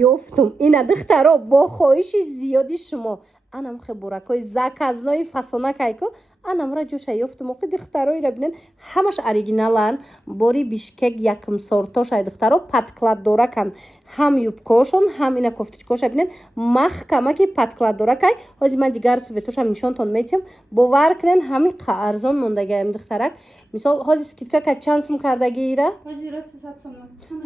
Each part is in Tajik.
ёфтум ина духтаро бо хоҳиши зиёди шумо анам хебуракои заказнои фасонакайку анамра ҷоша ёфтум охи духтароира бинен ҳамаш оригиналан бори бишкек якм сортошай духтаро падкладдоракан ҳам юбкошон ҳам ина кофтичкоша бинен маҳкамаки падкладдоракай ҳози ман дигар цветошам нишонтон метиҳам бовар кунен ҳамин арзон мондагаем духтарак мисол ҳози скидкака чанд сум кардагиира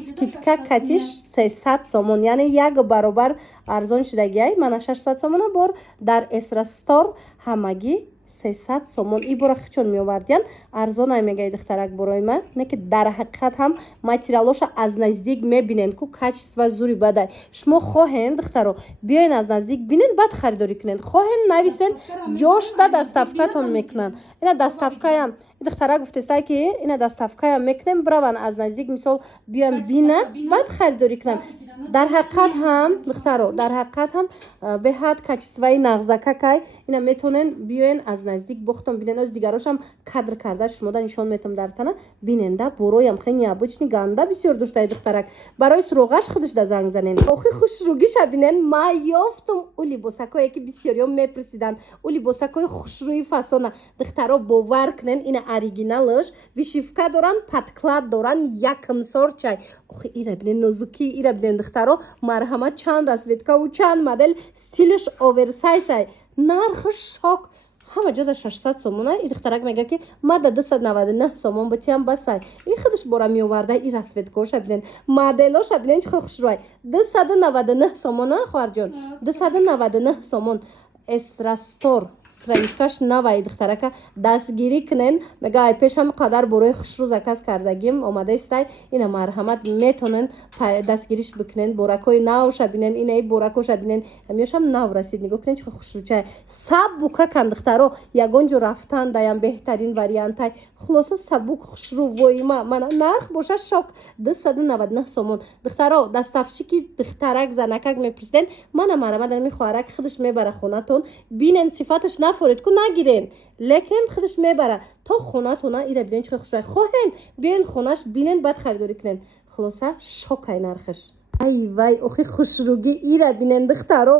скидка катиш 300 сомон яъне як баробар арзон шидагиай мана 600 сомона бор дар эсрастор ҳамагӣ 300 сомон и бора хичон меовардиян арзон аймегаи духтарак борои ман не ки дар ҳақиқат ҳам материалоша аз наздик мебинен ку качество зури бадай шумо хоҳен духтаро биёен аз наздик бинен баъд харидорӣ кунен хоҳен нависен ҷошта доставкатон мекунан ина доставкаям духтара гуфтестай ки ина доставкаям мекунем браван аз наздик мисол биёям бинан баъд харидорӣ кунан дар ҳақиқат ҳам духтаро дар ҳақиқат ҳам беҳад качествои нағзакакай ина метонен биёен аз наздик бохтон бинен оз дигарошам кадр карда шумода нишон метам дар тана биненда бороям хеле необычный ганда бисёр доштаи духтарак барои суроғаш худашда занг занен охи хушругиша бинен ма ёфтум у либосакое ки бисёриён мепурсидан у либосакои хушрӯи фасона духтаро бовар кунен ина оригиналаш вишивка доран подклад доран якмсор чай охи ира бинен нозукӣ ира бинен духтаро марҳамат чанд расветкаву чанд модел стилиш оверсайзай нархаш шок ҳама ҷода 600 сомона и духтарак мега ки мада 299 сомон батиам басай и худаш бора меоварда и расветкоша бинен моделоша бинен чӣ хушрӯай 299 сомона хоҳарҷон 299 сомон эсрастор сраничкаш навай духтарака дастгирӣ кунен мега ай пешам қадар борои хушрӯ заказ кардагим омадаистай ина марҳамат метонен дастгириш бикунен боракои навша бинен инаи боракоша бинен амиёшам нав расид нигоҳ кунен чихо хушрӯчае сабукакан духтаро ягон ҷо рафтан даям беҳтарин вариантай хулоса сабук хушрӯ воима мана нарх боша шок 299 сомон духтаро доставщики духтарак занакак мепурсиден мана марҳамат ами хоҳарак худаш мебара хонатон бинен сифаташ нафорид ку нагирен лекин худаш мебара то хонатона ира бинен чихо хушрӯй хоҳен биёен хонаш бинен баъд харидорӣ кунен хулоса шокай нархаш ай вай охи хушругӣ ира бинен духтаро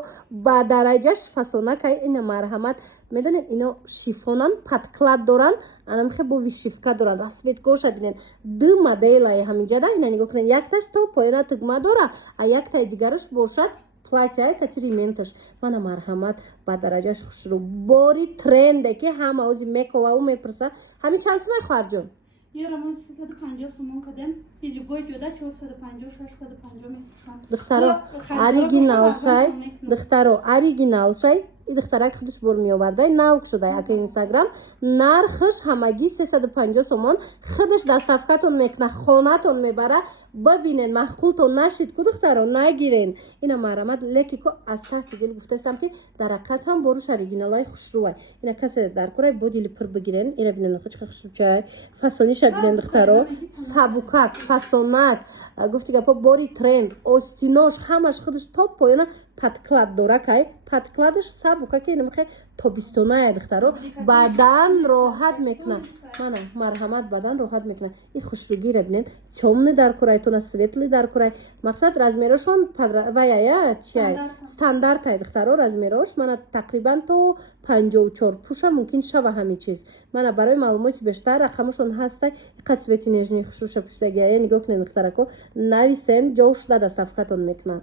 ба дараҷаш фасонакай ина марҳамат медонед ино шифонан подклад доран анамхе бо вишивка доран расветкоша бинен ду моделай ҳаминҷада ина нигоҳ кунен якташ то поёна тугма дора а яктаи дигараш бошад платья катирименташ мана марҳамат ба дараҷаш хушрӯ бори тренде ки ҳама ози мековау мепурса ҳамин чанд сумай хоҳарҷон Ярамон 350 сомон кадем и любой ҷода 450 650 мефурӯшанд духтаро оригиналшай духтаро оригиналшай и духтарак худаш бор меовардай навк шудай ака инстаграм нархаш ҳамагӣ 350 сомон худаш доставкатон мекуна хонатон мебара бибинен маҳқултон нашид ку духтаро нагирен ина марҳамат леки ку аз таҳти дил гуфтаистам ки дар ҳақиқат ҳам боруш оригиналай хушрӯай ина касе дар курай бо дили пур бигирен ира бинен хучка хушрӯчай фасониша бинен духтаро сабукак фасонак гуфти гапо бори тренд остинош ҳамаш худаш то поёна подклад доракай подкладаш сабука ки намахе тобистоная духтаро бадан роҳат мекуна мана марҳамат бадан роҳат мекуна и хушругира бинен тёмный дар курай тона светлый дар курай мақсад размерошон ваяя чиай стандартай духтаро размерош мана тақрибан то 54 пуша мумкин шава ҳамин чиз мана барои маълумоти бештар рақамашон ҳастай иқа цвети нежни хушруша пуштагия нигоҳ кунен духтарако нависен ҷошда доставкатон мекунанд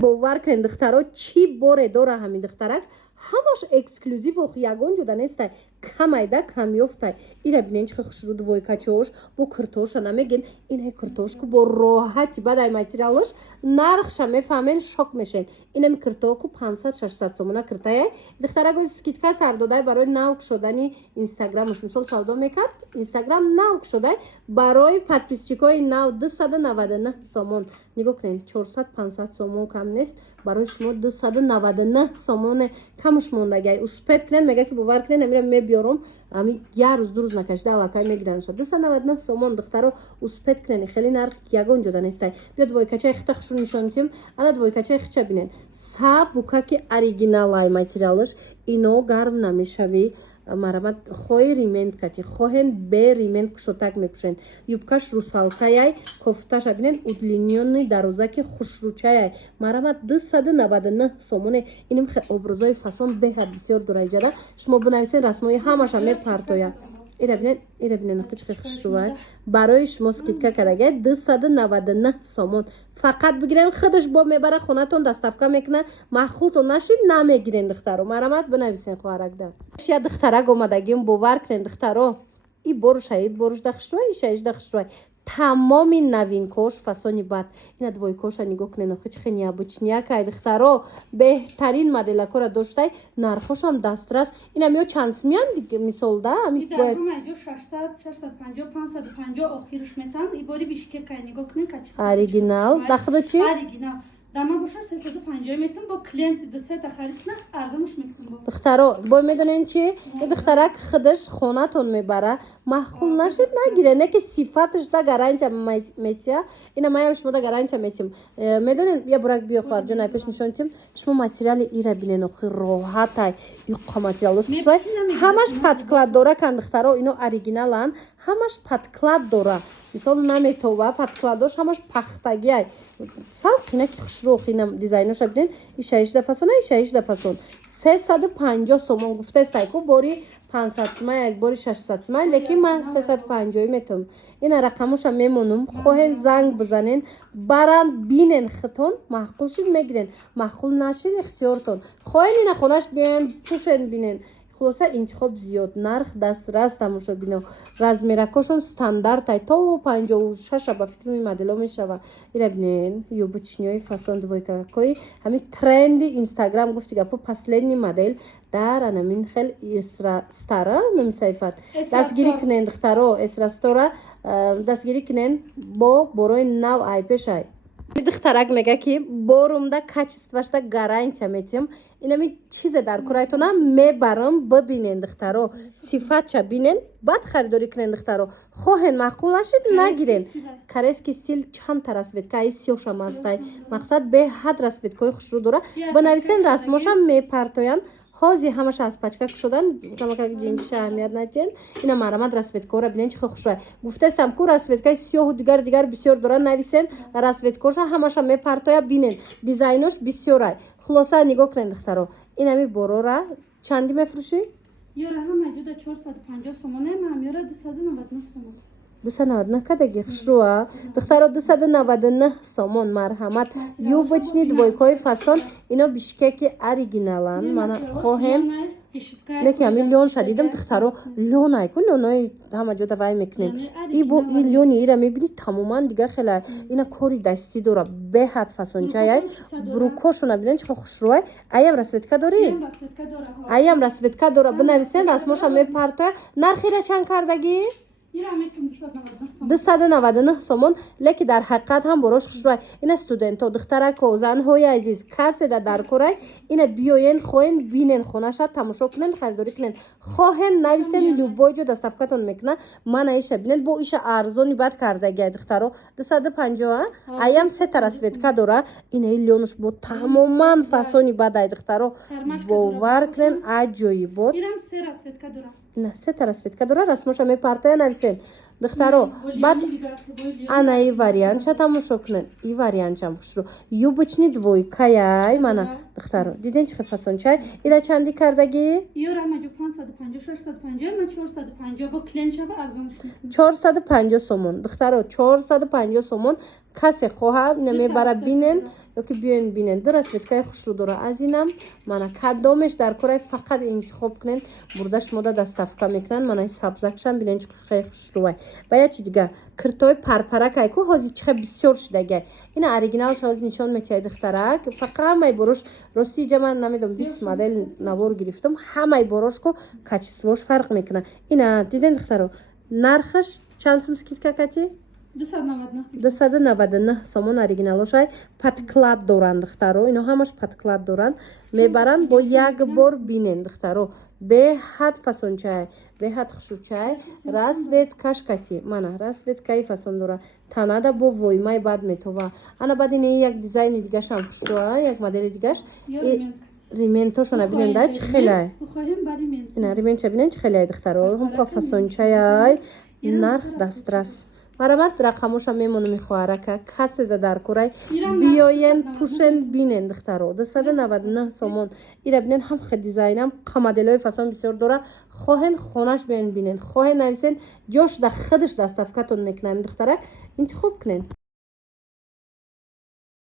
бовар кунен духтаро чӣ боре дора ҳамин духтарак ҳамаш эксклюзив охи ягон ҷода нестай камайда камёфтай ира бинен чихо хушрӯ двойкачош бо куртоша намеген инаи куртошку бо роҳати бадай материалош нархша мефаҳмен шок мешен инами куртоку 500-600 сомона куртая духтарак ози скидка сардодай барои навк шодани инстаграмаш мисол савдо мекард инстаграм навк шодай барои подписчикои нав 299 сомон нигоҳ кунен 400-500 сомон кам нест барои шумо 299 сомоне камуш мондагай успет кунен мега ки бовар кунен амира мебиёрам ами я рӯз ду рӯз накашида аллакай мегиранша 299 сомон духтаро успет кунен хеле нарх ягон ҷода нестай биё двойкачаи хита хушрӯ нишонитим ана двойкачаи хича бинен сабука ки оригиналай материалаш ино гарм намешавӣ марамад хои римент кати хоҳен бе римент кушотак мепӯшен юбкаш русалкаяй кофташа бинен удлинённый дарозаки хушручаяй марамад 299 сомоне иним хе образои фасон беҳад бисёр дураҷада шумо бинависен расмои ҳамаша мепартоя ира бинен қичқи хушрувай барои шумо скидка кардагай 299 сомон фақат бигирен худаш бо мебара хонатон доставка мекуна маххултон нашид намегирен духтаро марамад бинависен хоҳаракда я духтарак омадагим бовар кунен духтаро и боруш дахшрувай ишаиш дахшрувай тамоми новинкош фасони бад ина двойкоша нигоҳ кунен хичхи необычняка духтаро беҳтарин моделакора доштай нархошам дастрас ина мео чансмиян мисол да оригинал дахда чи дама боша 350 метр бо клиент десета харисна арзонш метр духтаро бо медонен чи духтарак худаш хонатон мебара маххул нашид нагире неки сифаташ да гарантия метия ина маям шумо да гарантия метим медонен я бурак биё хар ҷон айпеш нишонтим шумо материали ира бинен охи роҳатай юққа материалош кушрай ҳамаш подклад дора кан духтаро ино оригиналан ҳамаш подклад дора мисол наметова подкладош ҳамаш пахтагиай сал қинаки хушрӯ қина дизайноша бинен ишаишда фасон 350 сомон гуфтестайку бори 500 сомон як бори 600 сомон лекин ман 350 метавам ина рақамоша мемонум хоҳен занг бизанен баран бинен хитон маҳқул шид мегирен маҳқул нашид ихтиёртон хоҳен ина хонаш биёен пӯшен бинен хулоса интихоб зиёд нарх дастрас тамошо бино размеракошон стандартай то 56 ба фикри модело мешава ира бинен юбочниёи фасон двойкакои ҳамин тренди инстаграм гуфти гапо последний модель дар анамин хел стара намисайфат дастгирӣ кунен духтаро эсрастора дастгирӣ кунен бо борои нав айпешай духтарак мега ки борумда качествашда гарантия метим инами чизе дар курайтона мебарам бибинен духтаро сифатча бинен баъд харидорӣ кунен духтаро хоҳен маъқул нашид нагирен корейский стил чандта расветкаи сиёшам астай мақсад беҳад расветкаи хушрӯ дора бинависен расмошам мепартоянд ҳози ҳамаша аз пачка кушодан тамака ҷинҷиша аҳамият надиҳен ина марамад расветкаора бинен чихо хушрӯй гуфтастам ку расветкаи сиёҳу дигар бисёр дора нависен расветкаоша ҳамаша мепартоя бинен дизайнош бисёрай хулоса нигоҳ кунен духтаро инами борора чанди мефурӯшӣ ёра ҳама ҷуда 450 сомоне мам ёра 299 сомон 299 кадаги хушрӯа духтаро 299 сомон марҳамат юбочни двойкои фасон ино бишкеки оригиналан мана хоҳем леки ҳамин лён шадидам духтаро лёнайку лёнои ҳама ҷода вай мекунем и бо и лёни ира мебини тамоман дига хела ина кори дастӣ дора беҳад фасончаяй брукошона бинен чихо хушрӯай аям расветка дорӣ аям расветка дора бинависен расмоша мепартоя нархира чанд кардагӣ 299 сомон леки дар ҳақиқат ҳам борош хушрӯй ина студентҳо духтарако занҳои азиз каседа дар корай ина биёен хоҳен бинен хонаша тамошо кунен харидорӣ кунен хоҳен нависен любой ҷо доставкатон мекуна мана иша бинен бо иша арзони бад кардагиай духтаро 250 аям сета расветка дора инаи лёнуш бо тамоман фасони бадай духтаро бовар кунен аҷоибот на сета расветка дора расмоша мепартая нависен духтаро баъд анаи вариантша тамошо кунен и вариантшам хушрӯ юбочни двойкаяй мана духтаро диден чихе фасончай ира чанди кардагӣ ёра маҷо 550 650 ма 450 бо клиентшава арзонш 450 сомон духтаро 450 сомон касе хоҳад намебара бинен ёки биёен бинен ду расветкаи хушрӯ дора аз инам мана кадомеш дар корай фақат интихоб кунен бурда шумода доставка мекунанд мана сабзакшам бинен чихе хушрӯвай ба я чи дига киртои парпаракай ку ҳози чихе бисёр шидагай ина оригинал ҳози нишон метиҳай духтарак фақат ҳамаи борош рости ҷа ман намедонам 20 модел навор гирифтам ҳамаи борош ку качествош фарқ мекунад ина диден духтаро нархаш чанд сум скидка кати 299 сомон оригиналошай подклад доранд духтаро ино ҳамаш подклад доранд мебаранд бо як бор бинен духтаро беҳад фасончай беҳад хушрӯчай расветкаш кати мана расветкаи фасон дора танада бо воймаи бад метова ана баъд ин як дизайни дигашам хушрӯа як модели дигаш рементошона бинен да чи хелай. Бухоем ба ремент. Ина рементша бинен чи хелай духтаро. Хум ка фасончаяй нарх дастрас. Марамат рақамоша мемону михоарака касе да дар курай биоен пушен бинен духтаро 299 сомон ира бинен ҳам хе дизайнам қа моделҳои фасон бисёр дора хоҳен хонаш биён бинен хоҳен нависен ҷош да худаш доставкатон мекунам духтарак интихоб кунен